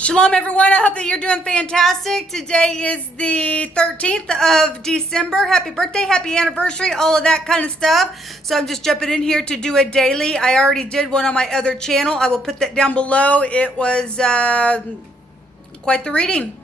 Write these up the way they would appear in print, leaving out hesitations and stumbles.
Shalom everyone, I hope that you're doing fantastic. Today is the 13th of December. Happy birthday, happy anniversary, all of that kind of stuff. So I'm just jumping in here to do a daily. I already did one on my other channel. I will put that down below. It was quite the reading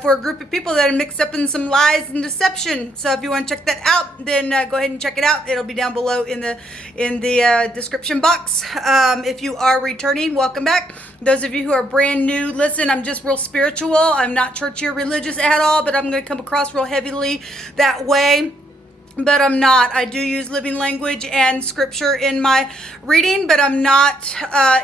for a group of people that are mixed up in some lies and deception. So if you want to check that out, then go ahead and check it out. It'll be down below in the description box. If you are returning, welcome back. Those of you who are brand new, listen, I'm just real spiritual. I'm not churchy or religious at all, but I'm going to come across real heavily that way. But I'm not. I do use living language and scripture in my reading, but I'm not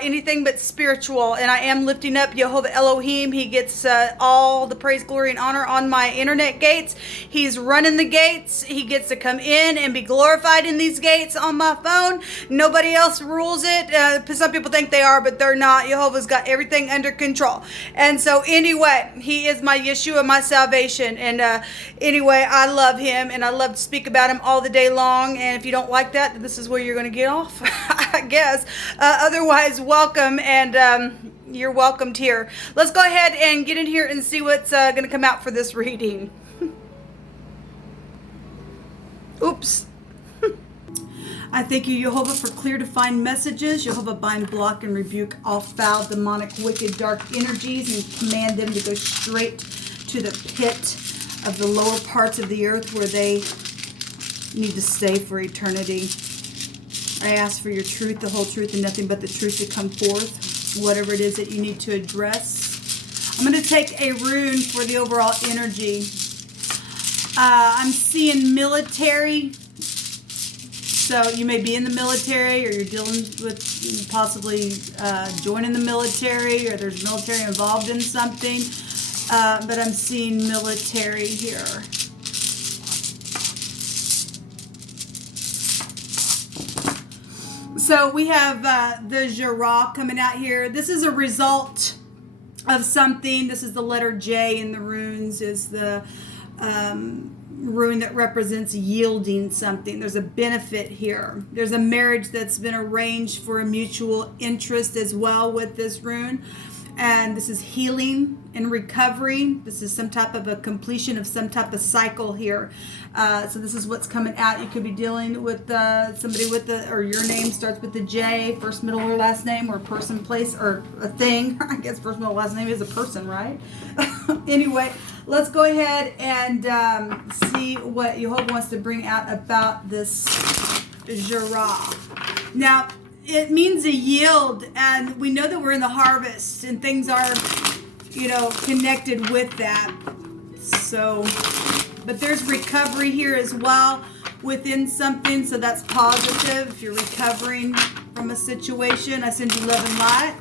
anything but spiritual. And I am lifting up Jehovah Elohim. He gets all the praise, glory, and honor on my internet gates. He's running the gates. He gets to come in and be glorified in these gates on my phone. Nobody else rules it. Some people think they are, but they're not. Jehovah's got everything under control. And so anyway, he is my Yeshua, my salvation. And anyway, I love him, and I love to speak about him all the day long. And if you don't like that, this is where you're going to get off, I guess. Otherwise, welcome, and you're welcomed here. Let's go ahead and get in here and see what's going to come out for this reading. Oops. I thank you, Jehovah, for clear, defined messages. Jehovah, bind, block, and rebuke all foul, demonic, wicked, dark energies, and command them to go straight to the pit of the lower parts of the earth where they need to stay for eternity. I ask for your truth, the whole truth, and nothing but the truth to come forth, whatever it is that you need to address. I'm going to take a rune for the overall energy. I'm seeing military. So you may be in the military, or you're dealing with possibly joining the military, or there's military involved in something. But I'm seeing military here. So we have the Jara coming out here. This is a result of something. This is the letter J in the runes, is the rune that represents yielding something. There's a benefit here. There's a marriage that's been arranged for a mutual interest as well with this rune. And this is healing and recovery. This is some type of a completion of some type of cycle here. So this is what's coming out. You could be dealing with somebody with or your name starts with the J, first, middle, or last name, or person, place, or a thing. I guess first, middle, last name is a person, right? Anyway, let's go ahead and see what Jehovah wants to bring out about this Jara. Now, it means a yield, and we know that we're in the harvest, and things are, connected with that. So, but there's recovery here as well within something, so that's positive. If you're recovering from a situation, I send you love and light.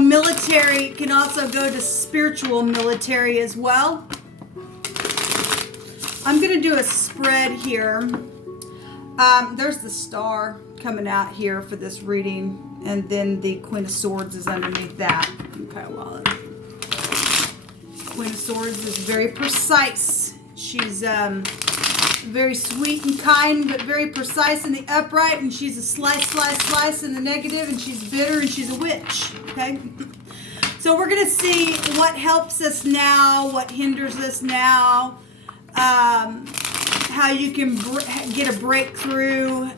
Military can also go to spiritual military as well. I'm going to do a spread here. There's the star coming out here for this reading, and then the Queen of Swords is underneath that. Okay, well, Queen of Swords is very precise. She's very sweet and kind, but very precise in the upright, and she's a slice in the negative, and she's bitter, and she's a witch. Okay, so we're going to see what helps us now, what hinders us now, how you can get a breakthrough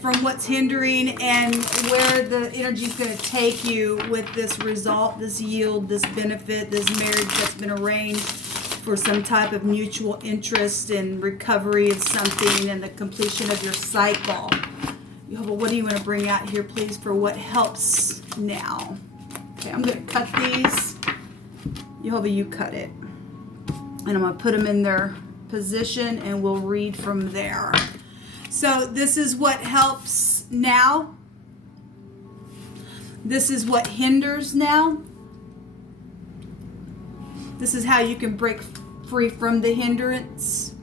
from what's hindering, and where the energy is going to take you with this result, this yield, this benefit, this marriage that's been arranged for some type of mutual interest and recovery of something and the completion of your cycle. Jehovah, what do you want to bring out here, please, for what helps now? Okay, I'm going to cut these. Jehovah, you cut it. And I'm going to put them in their position, and we'll read from there. So this is what helps now. This is what hinders now. This is how you can break free from the hindrance,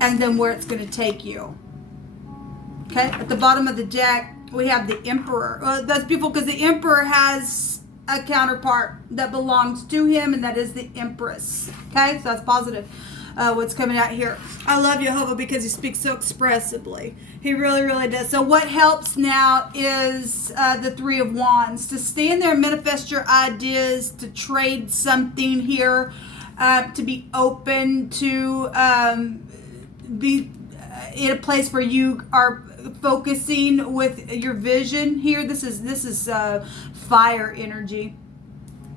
and then where it's going to take you. Okay, at the bottom of the deck we have the Emperor. That's beautiful, because the Emperor has a counterpart that belongs to him, and that is the Empress. Okay, so that's positive. what's coming out here. I love Jehovah because he speaks so expressively. He really, really does. So what helps now is the Three of Wands. To stand there and manifest your ideas, to trade something here, to be open, to be in a place where you are focusing with your vision here. This is fire energy.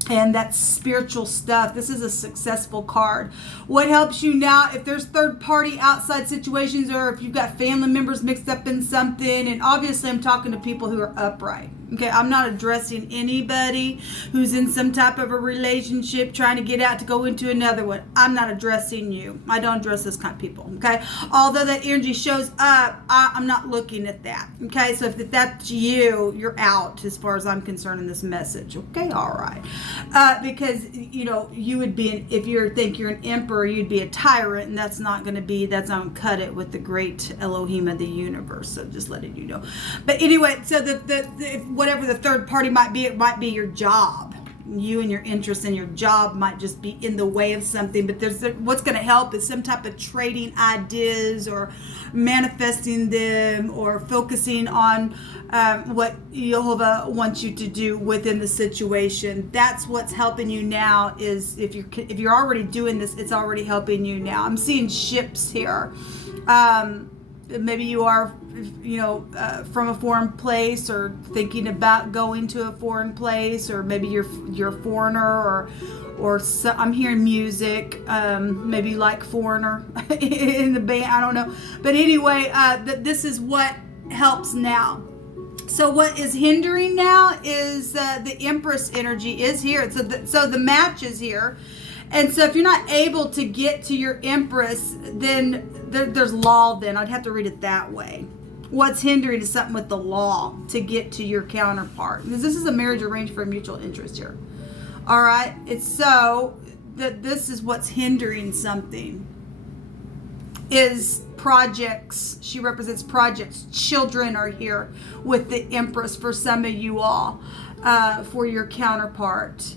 And that's spiritual stuff. This is a successful card. What helps you now, if there's third party outside situations, or if you've got family members mixed up in something, and obviously I'm talking to people who are upright. Okay, I'm not addressing anybody who's in some type of a relationship trying to get out to go into another one. I'm not addressing you. I don't address those kind of people. Okay, although that energy shows up, I'm not looking at that. Okay, so if that's you, you're out as far as I'm concerned in this message. Okay, all right. Because you would be if you think you're an emperor, you'd be a tyrant, and that's not going to cut it with the great Elohim of the universe. So just letting you know. But anyway, so whatever the third party might be, it might be your job. You and your interest in your job might just be in the way of something, but what's going to help is some type of trading ideas or manifesting them or focusing on what Jehovah wants you to do within the situation. That's what's helping you now. Is if you're already doing this, it's already helping you now. I'm seeing ships here. Maybe you are from a foreign place, or thinking about going to a foreign place, or maybe you're a foreigner, or so, I'm hearing music. Maybe you like Foreigner in the band. I don't know, but anyway, this is what helps now. So what is hindering now is the Empress energy is here. So the match is here. And so if you're not able to get to your Empress, then there's law. Then I'd have to read it that way. What's hindering is something with the law to get to your counterpart. Because this is a marriage arranged for a mutual interest here. All right. It's so that this is what's hindering something. Is projects. She represents projects. Children are here with the Empress for some of you all, for your counterpart.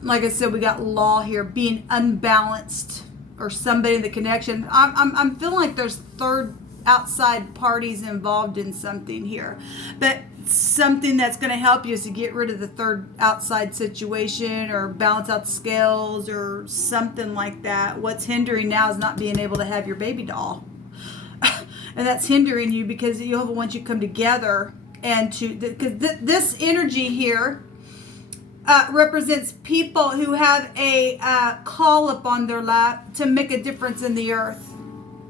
Like I said, we got law here, being unbalanced, or somebody in the connection. I'm feeling like there's third outside parties involved in something here, but something that's going to help you is to get rid of the third outside situation, or balance out the scales, or something like that. What's hindering now is not being able to have your baby doll. And that's hindering you because Jehovah wants you to come together and because this energy here represents people who have a call upon their life to make a difference in the earth.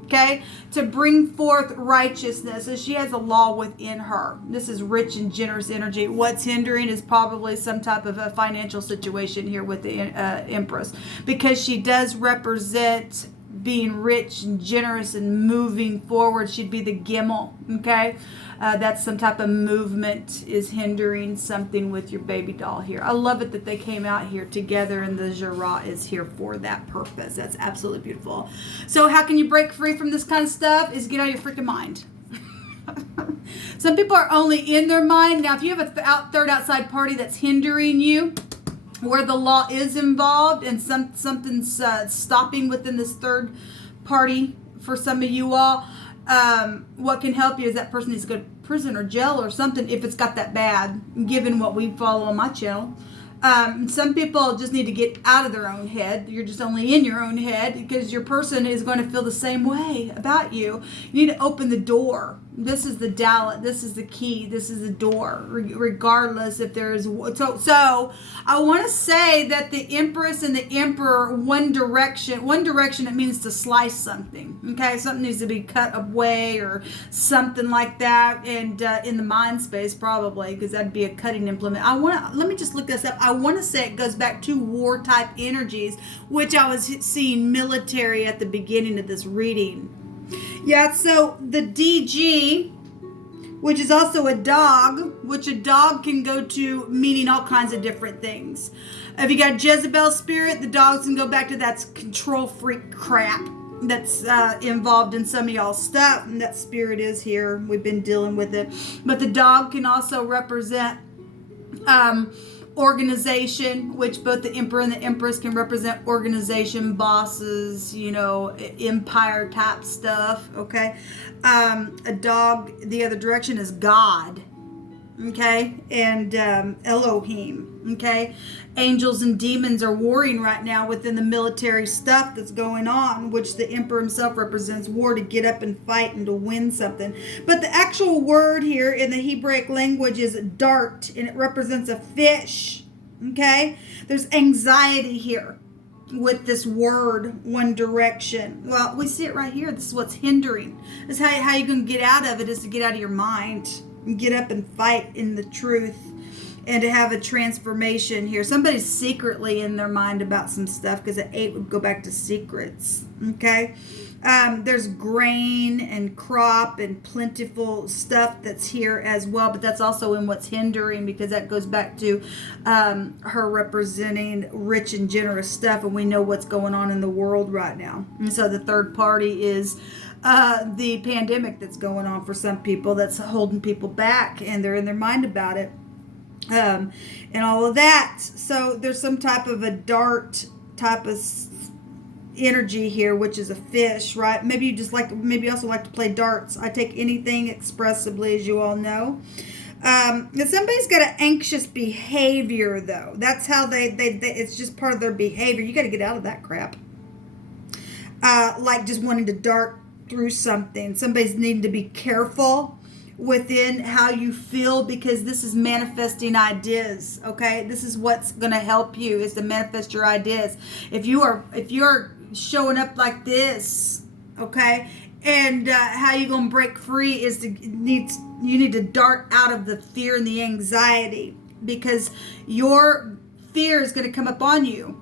Okay, to bring forth righteousness. So she has a law within her. This is rich and generous energy. What's hindering is probably some type of a financial situation here with the Empress, because she does represent being rich and generous and moving forward. She'd be the Gimel. Okay, that's some type of movement is hindering something with your baby doll here. I love it that they came out here together, and the Jara is here for that purpose. That's absolutely beautiful. So how can you break free from this kind of stuff? Is get out of your freaking mind. Some people are only in their mind. Now, if you have a third outside party that's hindering you, where the law is involved, and something's stopping within this third party for some of you all, what can help you is that person needs to go to prison or jail or something if it's got that bad, given what we follow on my channel. Some people just need to get out of their own head. You're just only in your own head, because your person is going to feel the same way about you. You need to open the door. This is the dalet. This is the key. This is the door, regardless if there is. So I want to say that the Empress and the Emperor, one direction, it means to slice something. Okay, something needs to be cut away or something like that. And in the mind space, probably, because that'd be a cutting implement. Let me just look this up. I want to say it goes back to war type energies, which I was seeing military at the beginning of this reading. Yeah, so the DG, which is also a dog, which a dog can go to meaning all kinds of different things. If you got Jezebel spirit, the dogs can go back to that's control freak crap that's involved in some of y'all's stuff, and that spirit is here. We've been dealing with it. But the dog can also represent organization, which both the Emperor and the Empress can represent organization, bosses, you know, empire type stuff, okay? A dog, the other direction is God, okay? And Elohim, okay? Angels and demons are warring right now within the military stuff that's going on, which the Emperor himself represents war, to get up and fight and to win something. But the actual word here in the Hebraic language is dart, and it represents a fish, okay? There's anxiety here with this word, one direction. Well, we see it right here. This is what's hindering. This is how you can get out of it, is to get out of your mind and get up and fight in the truth, and to have a transformation here. Somebody's secretly in their mind about some stuff, because the 8 would go back to secrets, okay? There's grain and crop and plentiful stuff that's here as well, but that's also in what's hindering, because that goes back to her representing rich and generous stuff, and we know what's going on in the world right now. And so the third party is the pandemic that's going on for some people, that's holding people back, and they're in their mind about it. And all of that. So there's some type of a dart type of energy here, which is a fish, right? Maybe you just like, maybe you also like to play darts. I take anything expressively, as you all know. Somebody's got an anxious behavior, though. That's how they it's just part of their behavior. You got to get out of that crap. Like just wanting to dart through something. Somebody's needing to be careful within how you feel, because this is manifesting ideas, okay? This is what's going to help you, is to manifest your ideas. If you're showing up like this, okay, and how you going to break free is you need to dart out of the fear and the anxiety, because your fear is going to come up on you.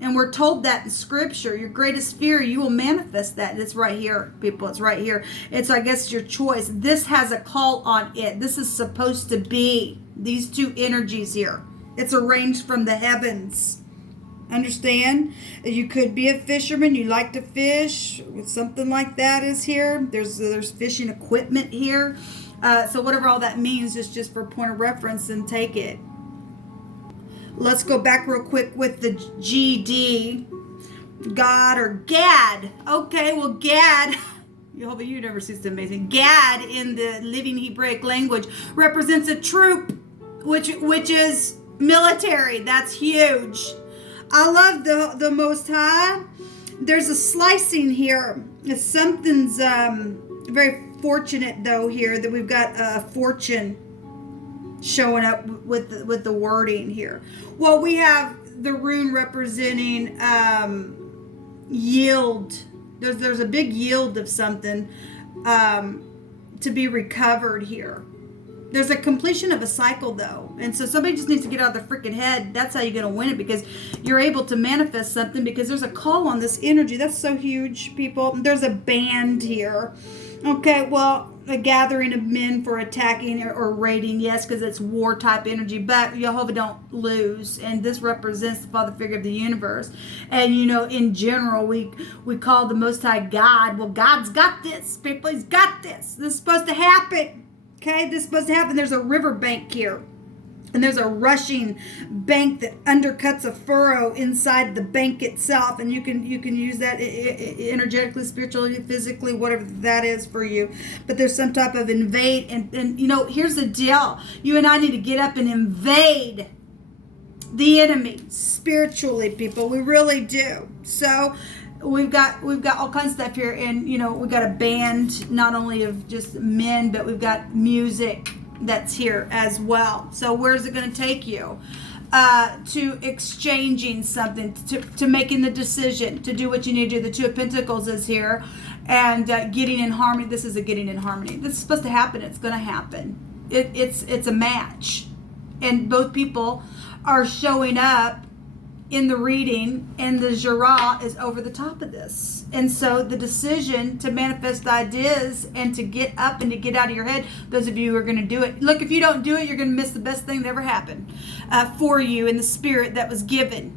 And we're told that in scripture, your greatest fear, you will manifest that. It's right here, people. It's right here. And so I guess it's your choice. This has a call on it. This is supposed to be these two energies here. It's arranged from the heavens. Understand? You could be a fisherman. You like to fish. Something like that is here. There's fishing equipment here. So whatever all that means is just for point of reference, and take it. Let's go back real quick with the GD, God or Gad. Okay, well, Gad, you never see something amazing. Gad in the Living Hebraic language represents a troop, which is military. That's huge. I love the Most High. There's a slicing here. Something's very fortunate, though, here, that we've got a fortune showing up with the wording here. Well, we have the rune representing yield. There's a big yield of something to be recovered here. There's a completion of a cycle, though, and so somebody just needs to get out of their freaking head. That's how you're going to win it, because you're able to manifest something, because there's a call on this energy. That's so huge, people. There's a band here. Okay, well, a gathering of men for attacking or raiding, yes, because it's war type energy, but Jehovah don't lose, and this represents the father figure of the universe. And you know, in general, we call the Most High God. Well, God's got this, people. He's got this. This is supposed to happen. Okay, this is supposed to happen. There's a river bank here, and there's a rushing bank that undercuts a furrow inside the bank itself, and you can use that energetically, spiritually, physically, whatever that is for you. But there's some type of invade, and you know, here's the deal: you and I need to get up and invade the enemy spiritually, people. We really do. So we've got all kinds of stuff here, and you know, we've got a band, not only of just men, but we've got music that's here as well. So where's it going to take you? To exchanging something, to making the decision to do what you need to do. The Two of Pentacles is here, and getting in harmony. This is a getting in harmony. This is supposed to happen. It's going to happen. It's a match, and both people are showing up in the reading, and the Jara is over the top of this. And so the decision to manifest ideas and to get up and to get out of your head, those of you who are going to do it, look, if you don't do it, you're going to miss the best thing that ever happened for you in the spirit that was given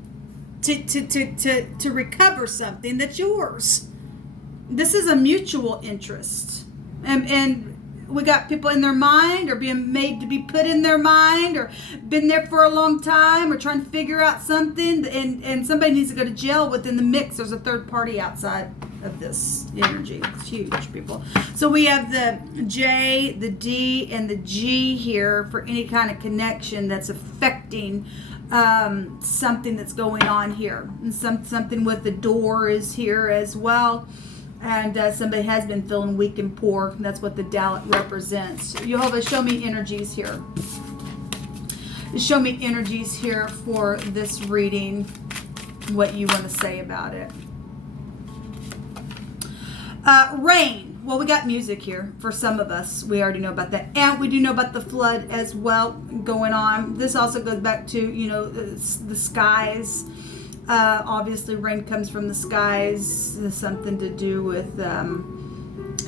to recover something that's yours. This is a mutual interest. And we got people in their mind or being made to be put in their mind or been there for a long time or trying to figure out something, and somebody needs to go to jail within the mix. There's a third party outside of this energy. It's huge, people. So we have the J, the D, and the G here for any kind of connection that's affecting something that's going on here. And something with the door is here as well. And somebody has been feeling weak and poor. That's what the Dalit represents. Jehovah, show me energies here. Show me energies here for this reading. What you want to say about it. Rain. Well, we got music here for some of us. We already know about that. And we do know about the flood as well going on. This also goes back to, you know, the skies. Obviously, rain comes from the skies. There's something to do with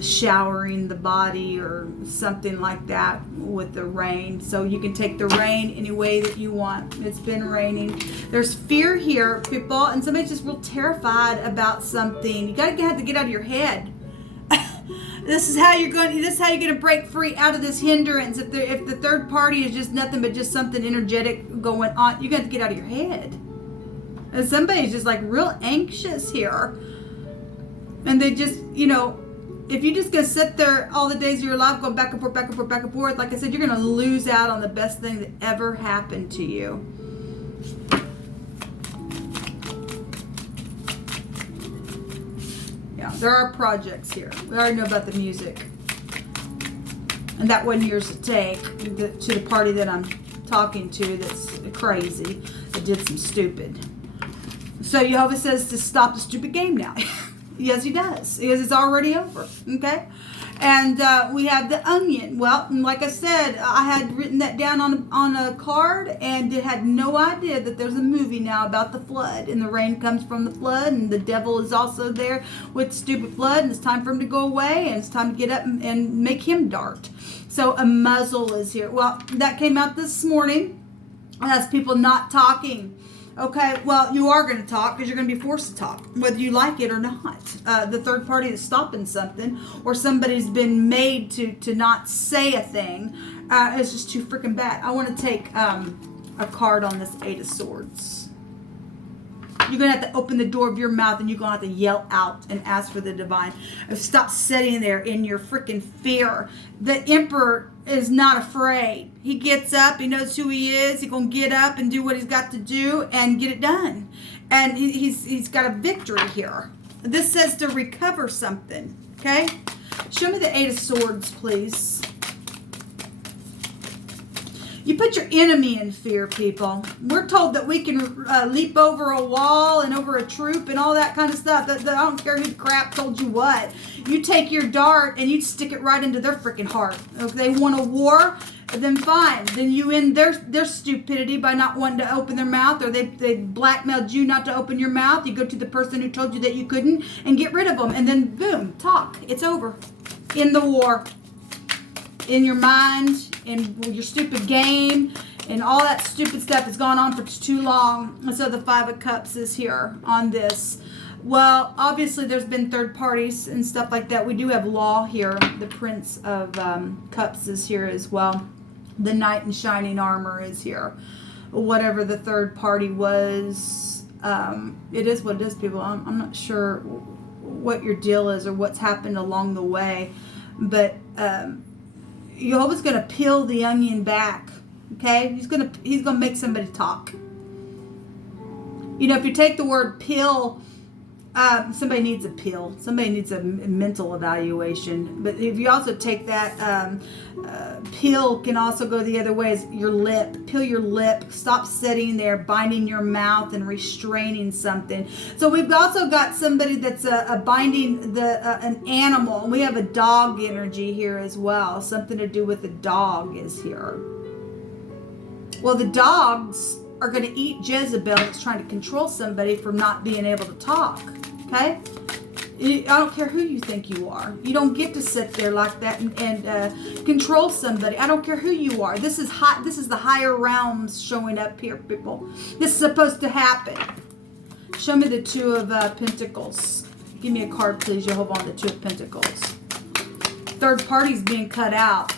showering the body or something like that with the rain. So you can take the rain any way that you want. It's been raining. There's fear here, people, and somebody's just real terrified about something. You gotta have to get out of your head. This is how you're going to break free out of this hindrance. If the third party is just nothing but just something energetic going on, you're going to get out of your head. And somebody's just like real anxious here. And they just, you know, if you're just going to sit there all the days of your life going back and forth, back and forth, back and forth, like I said, you're going to lose out on the best thing that ever happened to you. Yeah, there are projects here. We already know about the music. And that wasn't yours to take to the party that I'm talking to that's crazy, that did some stupid. So Jehovah says to stop the stupid game now. Yes, he does. Because it's already over. Okay? And we have the onion. Well, like I said, I had written that down on a card and had no idea that there's a movie now about the flood. And the rain comes from the flood. And the devil is also there with stupid flood. And it's time for him to go away. And it's time to get up and make him dart. So a muzzle is here. Well, that came out this morning. That's people not talking. Okay, well, you are going to talk because you're going to be forced to talk, whether you like it or not. The third party is stopping something, or somebody's been made to not say a thing. It's just too freaking bad. I want to take a card on this Eight of Swords. You're going to have to open the door of your mouth and you're going to have to yell out and ask for the divine. Stop sitting there in your freaking fear. The Emperor is not afraid. He gets up. He knows who he is. He's going to get up and do what he's got to do and get it done. And he's got a victory here. This says to recover something. Okay? Show me the Eight of Swords, please. You put your enemy in fear, people. We're told that we can leap over a wall and over a troop and all that kind of stuff. I don't care who the crap told you what. You take your dart and you stick it right into their freaking heart. If they want a war, then fine. Then you end their stupidity by not wanting to open their mouth, or they blackmailed you not to open your mouth. You go to the person who told you that you couldn't and get rid of them. And then, boom, talk. It's over. In the war. In your mind, in your stupid game, and all that stupid stuff has gone on for too long. And so the Five of Cups is here on this. Well, obviously there's been third parties and stuff like that. We do have law here. The Prince of Cups is here as well. The Knight in Shining Armor is here. Whatever the third party was, it is what it is, people. I'm not sure what your deal is or what's happened along the way, but Jehovah's going to peel the onion back. Okay? He's going to make somebody talk. You know, if you take the word peel, somebody needs a pill. Somebody needs a mental evaluation. But if you also take that, peel can also go the other way, is your lip. Peel your lip. Stop sitting there, binding your mouth and restraining something. So we've also got somebody that's binding an animal. We have a dog energy here as well. Something to do with the dog is here. Well, the dogs are going to eat Jezebel that's trying to control somebody from not being able to talk. Okay? I don't care who you think you are. You don't get to sit there like that and control somebody. I don't care who you are. This is hot. This is the higher realms showing up here, people. This is supposed to happen. Show me the Two of Pentacles. Give me a card, please, Jehovah, on the Two of Pentacles. Third parties being cut out.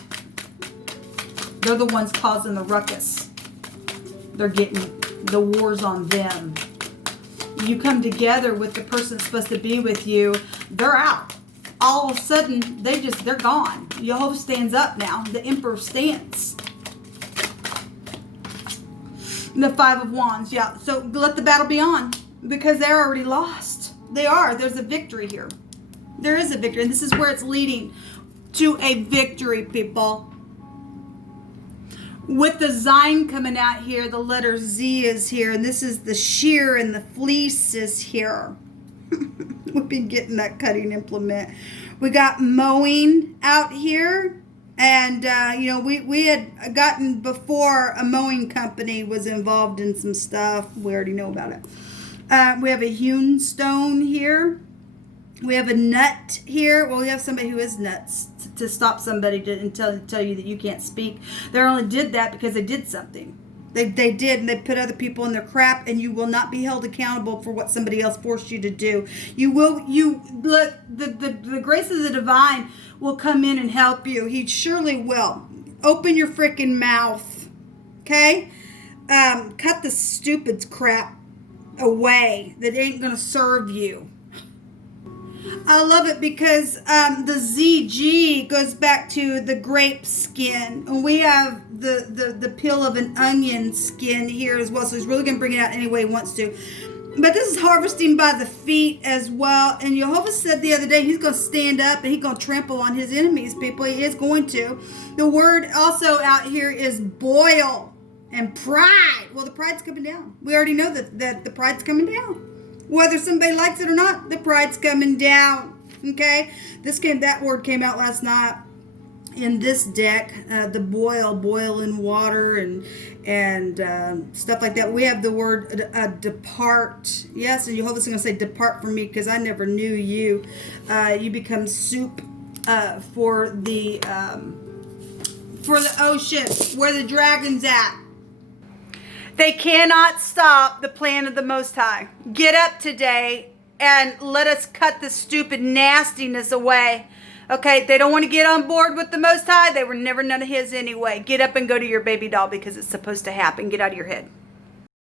They're the ones causing the ruckus. They're getting the wars on them. You come together with the person that's supposed to be with you, they're out. All of a sudden, they're gone. Jehovah stands up now. The Emperor stands. The Five of Wands, yeah. So let the battle be on, because they're already lost. They are. There's a victory here. There is a victory, and this is where it's leading to a victory, people. With the Zine coming out here, the letter Z is here, and this is the shear, and the fleece is here. We've been getting that cutting implement. We got mowing out here, and we had gotten before a mowing company was involved in some stuff. We already know about it. We have a hewn stone here. We have a nut here. Well, we have somebody who is nuts to stop somebody and tell you that you can't speak. They only did that because they did something. They did, and they put other people in their crap, and you will not be held accountable for what somebody else forced you to do. Look, the grace of the divine will come in and help you. He surely will. Open your freaking mouth, okay? Cut the stupid crap away that ain't going to serve you. I love it because the ZG goes back to the grape skin. And we have the peel of an onion skin here as well. So he's really going to bring it out any way he wants to. But this is harvesting by the feet as well. And Jehovah said the other day he's going to stand up and he's going to trample on his enemies, people. He is going to. The word also out here is boil and pride. Well, the pride's coming down. We already know that the pride's coming down. Whether somebody likes it or not, the pride's coming down. Okay? That word came out last night in this deck. The boil in water and stuff like that. We have the word depart. Yes, and Jehovah's going to say, depart from me, because I never knew you. You become soup for the ocean, where the dragon's at. They cannot stop the plan of the Most High. Get up today and let us cut the stupid nastiness away. Okay, they don't want to get on board with the Most High. They were never none of his anyway. Get up and go to your baby doll, because it's supposed to happen. Get out of your head.